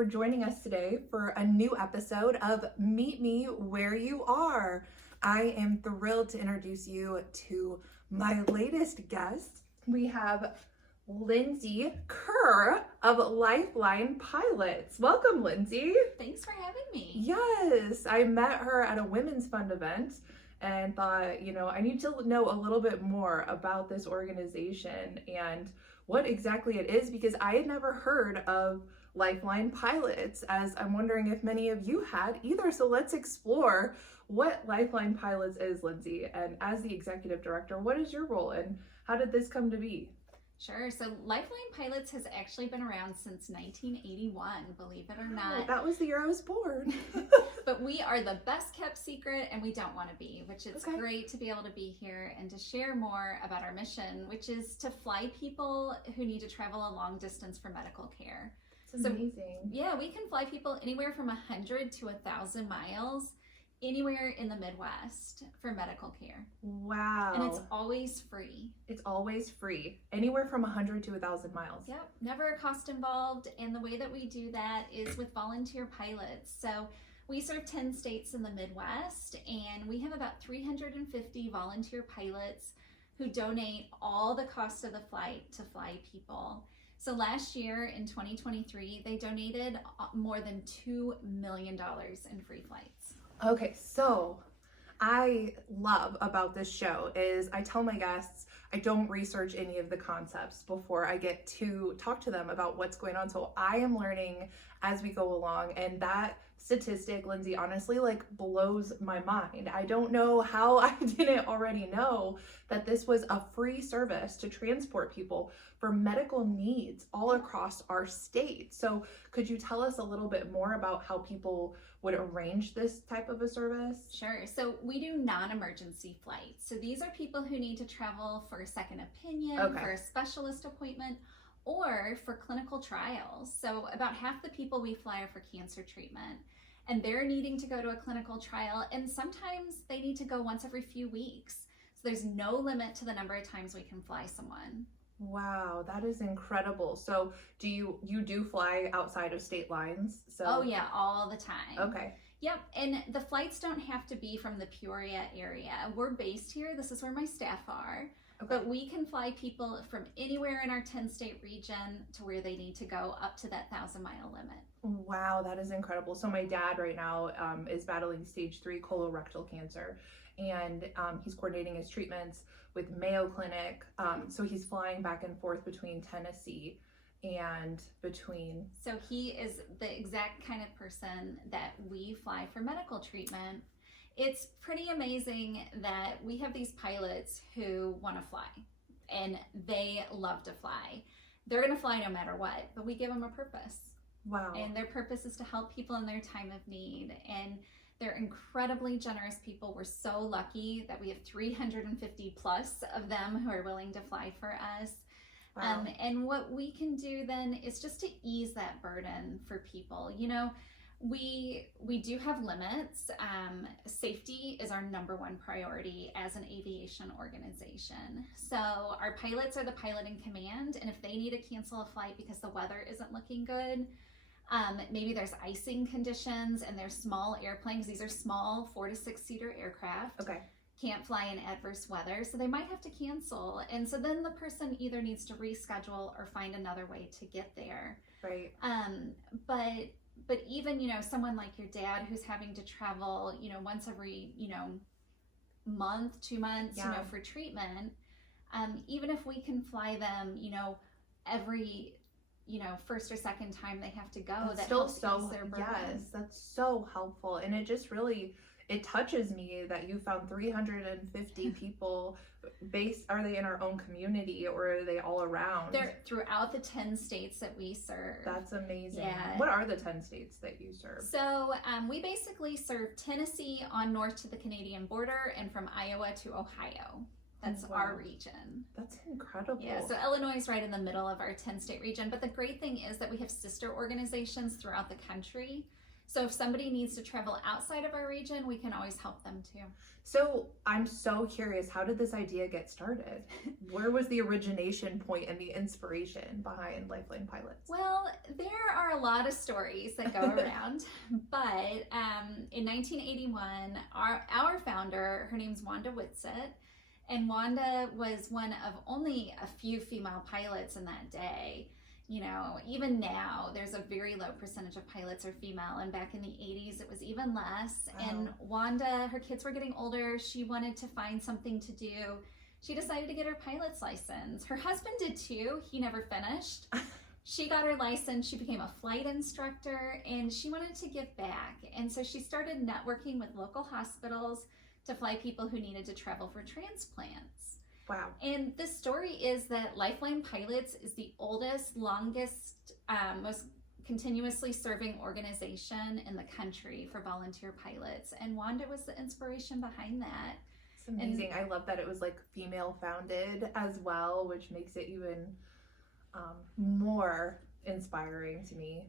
for joining us today for a new episode of Meet Me Where You Are. I am thrilled to introduce you to my latest guest. We have Lindsey Kerr of LifeLine Pilots. Welcome, Lindsey. Thanks for having me. Yes, I met her at a women's fund event and thought, I need to know a little bit more about this organization and what exactly it is, because I had never heard of LifeLine Pilots, as I'm wondering if many of you had either. So let's explore what LifeLine Pilots is, Lindsey. And as the executive director, what is your role and how did this come to be? Sure. So LifeLine Pilots has actually been around since 1981, believe it or not. That was the year I was born. But we are the best kept secret, and we don't want to be, which is Okay. great to be able to be here and to share more about our mission, which is to fly people who need to travel a long distance for medical care. It's amazing. Yeah, we can fly people anywhere from 100 to 1,000 miles, anywhere in the Midwest for medical care. Wow. And it's always free. It's always free, anywhere from 100 to 1,000 miles. Yep, never a cost involved. And the way that we do that is with volunteer pilots. So we serve 10 states in the Midwest, and we have about 350 volunteer pilots who donate all the cost of the flight to fly people. So last year in 2023, they donated more than $2 million in free flights. Okay, so I love about this show is I tell my guests I don't research any of the concepts before I get to talk to them about what's going on. So I am learning as we go along, and that statistic, Lindsey, honestly blows my mind. I don't know how I didn't already know that this was a free service to transport people for medical needs all across our state. So could you tell us a little bit more about how people would arrange this type of a service? Sure. So we do non-emergency flights. So these are people who need to travel for a second opinion, for a specialist appointment, or for clinical trials. So about half the people we fly are for cancer treatment, and they're needing to go to a clinical trial, and sometimes they need to go once every few weeks. So there's no limit to the number of times we can fly someone. Wow, that is incredible. So do you do fly outside of state lines? So Oh yeah, all the time. Okay. Yep, and the flights don't have to be from the Peoria area. We're based here. This is where my staff are. Okay. But we can fly people from anywhere in our 10-state region to where they need to go, up to that 1,000-mile limit. Wow, that is incredible. So my dad right now is battling stage 3 colorectal cancer, and he's coordinating his treatments with Mayo Clinic. So he's flying back and forth between Tennessee and between... So he is the exact kind of person that we fly for medical treatment. It's pretty amazing that we have these pilots who want to fly, and they love to fly. They're going to fly no matter what, but we give them a purpose. Wow. And their purpose is to help people in their time of need. And they're incredibly generous people. We're so lucky that we have 350 plus of them who are willing to fly for us. Wow. And what we can do then is just to ease that burden for people. We do have limits. Safety is our number one priority as an aviation organization. So our pilots are the pilot in command, and if they need to cancel a flight because the weather isn't looking good, maybe there's icing conditions and there's small airplanes. These are small 4 to 6 seater aircraft. Okay. Can't fly in adverse weather, so they might have to cancel. And so then the person either needs to reschedule or find another way to get there. Right. But even, someone like your dad who's having to travel, once every, month, 2 months, for treatment, even if we can fly them, every, first or second time they have to go, That's that still helps so, ease their burden. yes, that's so helpful. And it just really, it touches me that you found 350 people are they in our own community or are they all around? They're throughout the 10 states that we serve. That's amazing. Yeah. What are the 10 states that you serve? So we basically serve Tennessee on north to the Canadian border, and from Iowa to Ohio. That's our region. That's incredible. Yeah, so Illinois is right in the middle of our 10-state region. But the great thing is that we have sister organizations throughout the country. So if somebody needs to travel outside of our region, we can always help them too. So I'm so curious, how did this idea get started? Where was the origination point and the inspiration behind LifeLine Pilots? Well, there are a lot of stories that go around, but in 1981, our founder, her name's Wanda Whitsett, and Wanda was one of only a few female pilots in that day. You know, even now, there's a very low percentage of pilots are female, and back in the 80s, it was even less. Wow. And Wanda, her kids were getting older. She wanted to find something to do. She decided to get her pilot's license. Her husband did too. He never finished. She got her license. She became a flight instructor, and she wanted to give back. And so she started networking with local hospitals to fly people who needed to travel for transplants. Wow. And the story is that LifeLine Pilots is the oldest, longest, most continuously serving organization in the country for volunteer pilots. And Wanda was the inspiration behind that. It's amazing. I love that it was like female founded as well, which makes it even more inspiring to me.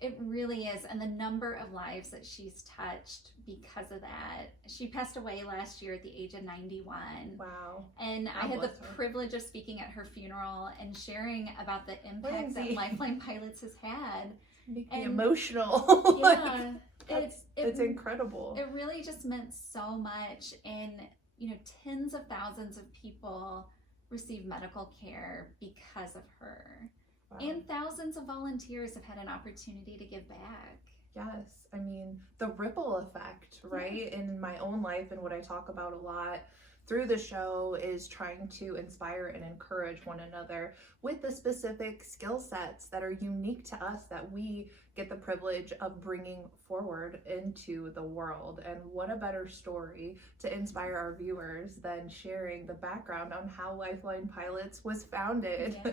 It really is. And the number of lives that she's touched because of that. She passed away last year at the age of 91. Wow. And I had the privilege of speaking at her funeral and sharing about the impact that LifeLine Pilots has had. Make me emotional. Yeah. It's incredible. It really just meant so much. And, you know, tens of thousands of people receive medical care because of her. Wow. And thousands of volunteers have had an opportunity to give back. Yes. I mean, the ripple effect, right? Yeah. In my own life and what I talk about a lot through the show is trying to inspire and encourage one another with the specific skill sets that are unique to us that we get the privilege of bringing forward into the world. And what a better story to inspire our viewers than sharing the background on how LifeLine Pilots was founded. Yeah.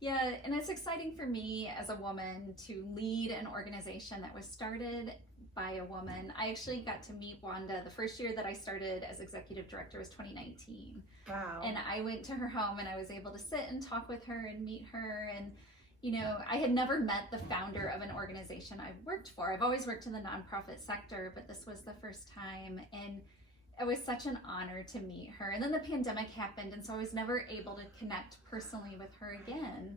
Yeah, and it's exciting for me as a woman to lead an organization that was started by a woman. I actually got to meet Wanda the first year that I started as executive director was 2019. Wow. And I went to her home and I was able to sit and talk with her and meet her. And, you know, I had never met the founder of an organization I've worked for. I've always worked in the nonprofit sector, but this was the first time. And it was such an honor to meet her. And then the pandemic happened, and so I was never able to connect personally with her again.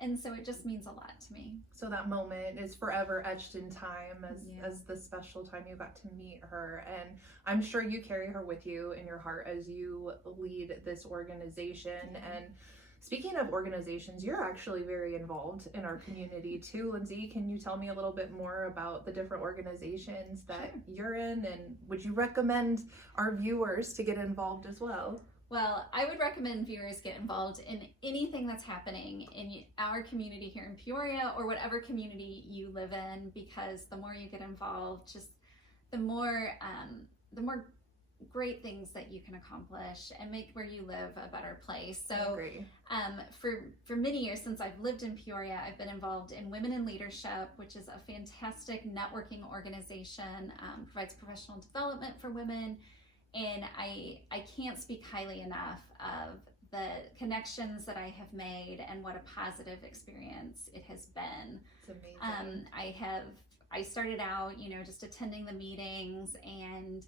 And so it just means a lot to me. So that moment is forever etched in time as the special time you got to meet her. And I'm sure you carry her with you in your heart as you lead this organization. And speaking of organizations, you're actually very involved in our community too. Lindsey, can you tell me a little bit more about the different organizations that you're in? And would you recommend our viewers to get involved as well? Well, I would recommend viewers get involved in anything that's happening in our community here in Peoria or whatever community you live in, because the more you get involved, just the more great things that you can accomplish and make where you live a better place. So for many years since I've lived in Peoria, I've been involved in Women in Leadership, which is a fantastic networking organization, provides professional development for women. And I can't speak highly enough of the connections that I have made and what a positive experience it has been. It's amazing. I started out, you know, just attending the meetings, and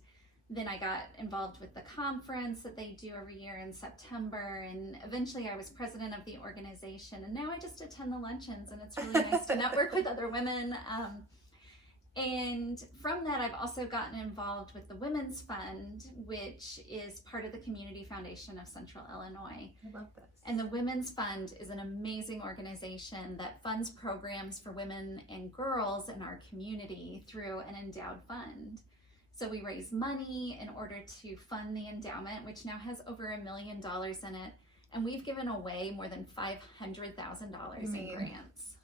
then I got involved with the conference that they do every year in September, and eventually I was president of the organization, and now I just attend the luncheons, and it's really nice to network with other women. And from that, I've also gotten involved with the Women's Fund, which is part of the Community Foundation of Central Illinois. I love this. And the Women's Fund is an amazing organization that funds programs for women and girls in our community through an endowed fund. So we raise money in order to fund the endowment, which now has over $1 million in it. And we've given away more than $500,000 in grants.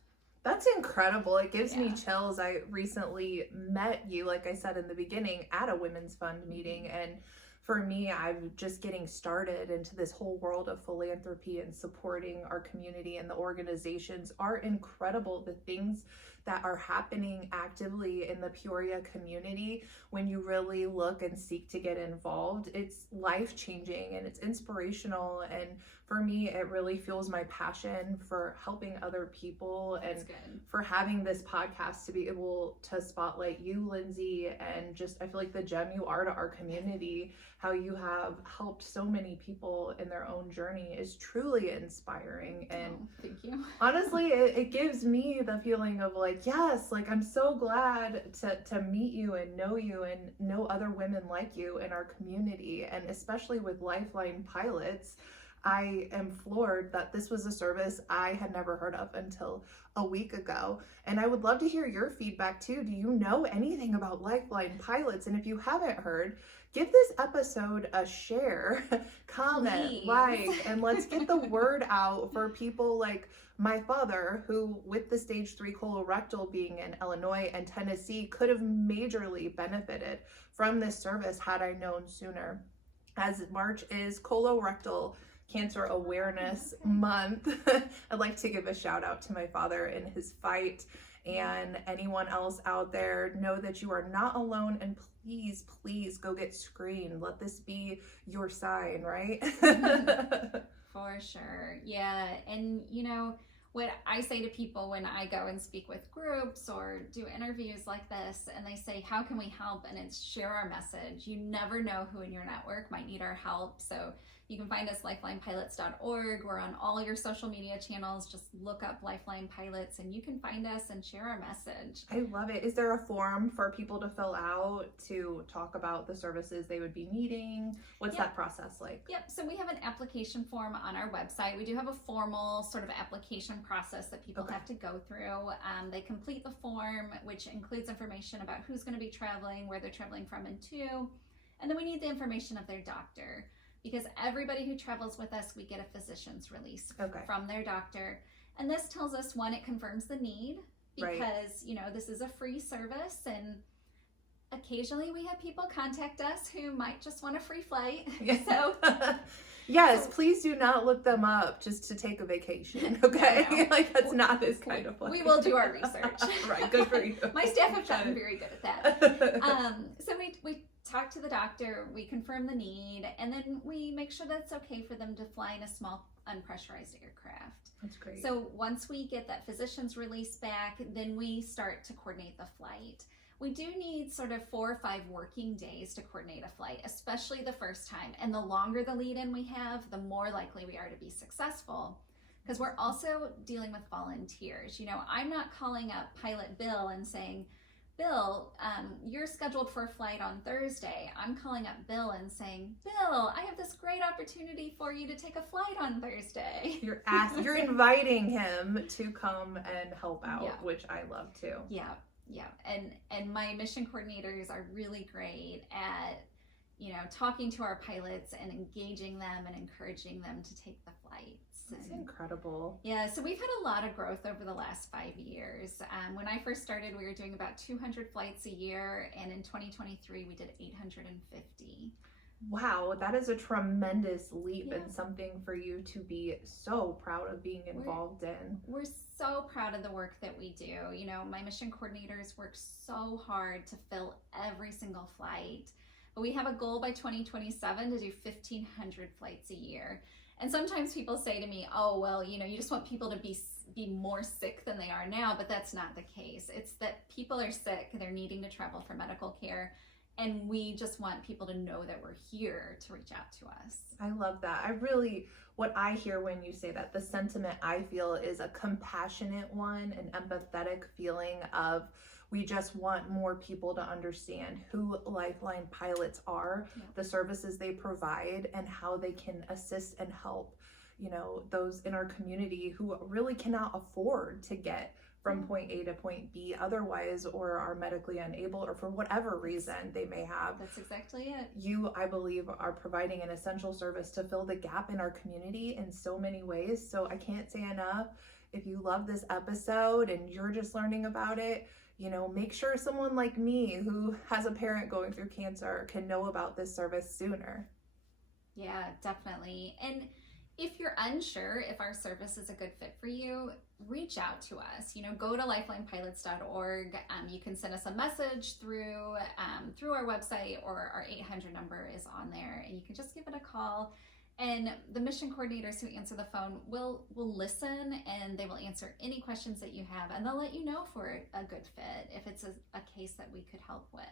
That's incredible. It gives me chills. I recently met you, like I said in the beginning, at a Women's Fund meeting. And for me, I'm just getting started into this whole world of philanthropy and supporting our community, and the organizations are incredible. The things that are happening actively in the Peoria community, when you really look and seek to get involved, it's life-changing and it's inspirational. And for me, it really fuels my passion for helping other people and for having this podcast to be able to spotlight you, Lindsey, and just, I feel like the gem you are to our community, how you have helped so many people in their own journey is truly inspiring. And thank you. Honestly, it gives me the feeling of like, yes, like I'm so glad to meet you and know other women like you in our community. And especially with LifeLine Pilots, I am floored that this was a service I had never heard of until a week ago. And I would love to hear your feedback too. Do you know anything about LifeLine Pilots? And if you haven't heard, give this episode a share, comment, Please. like, and let's get the word out for people like my father, who with the stage 3 colorectal being in Illinois and Tennessee could have majorly benefited from this service had I known sooner. As March is colorectal Cancer Awareness Month, I'd like to give a shout out to my father in his fight, and anyone else out there, know that you are not alone, and please go get screened. Let this be your sign, right? For sure. Yeah. And what I say to people when I go and speak with groups or do interviews like this, and they say, how can we help? And it's share our message. You never know who in your network might need our help. So you can find us lifelinepilots.org. We're on all your social media channels. Just look up LifeLine Pilots and you can find us and share our message. I love it. Is there a form for people to fill out to talk about the services they would be needing? What's that process like? Yep. So we have an application form on our website. We do have a formal sort of application process that people have to go through. They complete the form, which includes information about who's going to be traveling, where they're traveling from and to, and then we need the information of their doctor. Because everybody who travels with us, we get a physician's release from their doctor. And this tells us, one, it confirms the need because, this is a free service. And occasionally we have people contact us who might just want a free flight. Yes, please do not look them up just to take a vacation, okay? No. Like, that's not this kind of flight. We will do our research. Right, good for you. My staff have gotten very good at that. So we talk to the doctor, we confirm the need, and then we make sure that it's okay for them to fly in a small unpressurized aircraft. That's great. So once we get that physician's release back, then we start to coordinate the flight. We do need sort of 4 or 5 working days to coordinate a flight, especially the first time. And the longer the lead-in we have, the more likely we are to be successful. Because we're also dealing with volunteers. I'm not calling up Pilot Bill and saying, Bill, you're scheduled for a flight on Thursday. I'm calling up Bill and saying, Bill, I have this great opportunity for you to take a flight on Thursday. You're inviting him to come and help out, which I love too. Yeah. And my mission coordinators are really great at, talking to our pilots and engaging them and encouraging them to take the flights. That's incredible. Yeah, so we've had a lot of growth over the last 5 years. When I first started, we were doing about 200 flights a year, and in 2023, we did 850. Wow, that is a tremendous leap and something for you to be so proud of being involved in. We're so proud of the work that we do. My mission coordinators work so hard to fill every single flight. But we have a goal by 2027 to do 1,500 flights a year. And sometimes people say to me, oh, well, you just want people to be more sick than they are now, but that's not the case. It's that people are sick, they're needing to travel for medical care, and we just want people to know that we're here to reach out to us. I love that. What I hear when you say that, the sentiment I feel is a compassionate one, an empathetic feeling of, we just want more people to understand who LifeLine Pilots are, the services they provide, and how they can assist and help, those in our community who really cannot afford to get from point A to point B otherwise, or are medically unable, or for whatever reason they may have. That's exactly it. You, I believe, are providing an essential service to fill the gap in our community in so many ways. So I can't say enough. If you love this episode and you're just learning about it, make sure someone like me who has a parent going through cancer can know about this service sooner. Yeah, definitely. And If you're unsure if our service is a good fit for you, reach out to us. Go to lifelinepilots.org. You can send us a message through our website, or our 800 number is on there, and you can just give it a call. And the mission coordinators who answer the phone will listen, and they will answer any questions that you have, and they'll let you know for a good fit if it's a case that we could help with.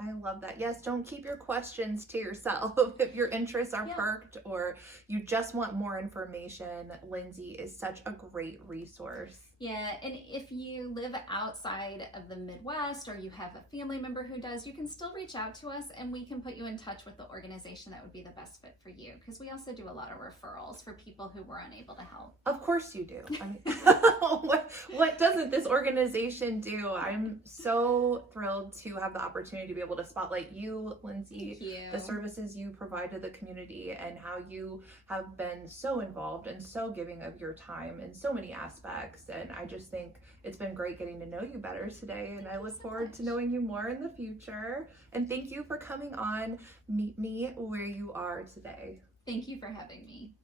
I love that. Yes, don't keep your questions to yourself. If your interests are perked or you just want more information, Lindsey is such a great resource. Yeah, and if you live outside of the Midwest, or you have a family member who does, you can still reach out to us, and we can put you in touch with the organization that would be the best fit for you, because we also do a lot of referrals for people who were unable to help. Of course you do. What doesn't this organization do? I'm so thrilled to have the opportunity to be able to spotlight you, Lindsey, the services you provide to the community, and how you have been so involved and so giving of your time in so many aspects. And I just think it's been great getting to know you better today, and I look forward to knowing you more in the future. And thank you for coming on Meet Me Where You Are today. Thank you for having me.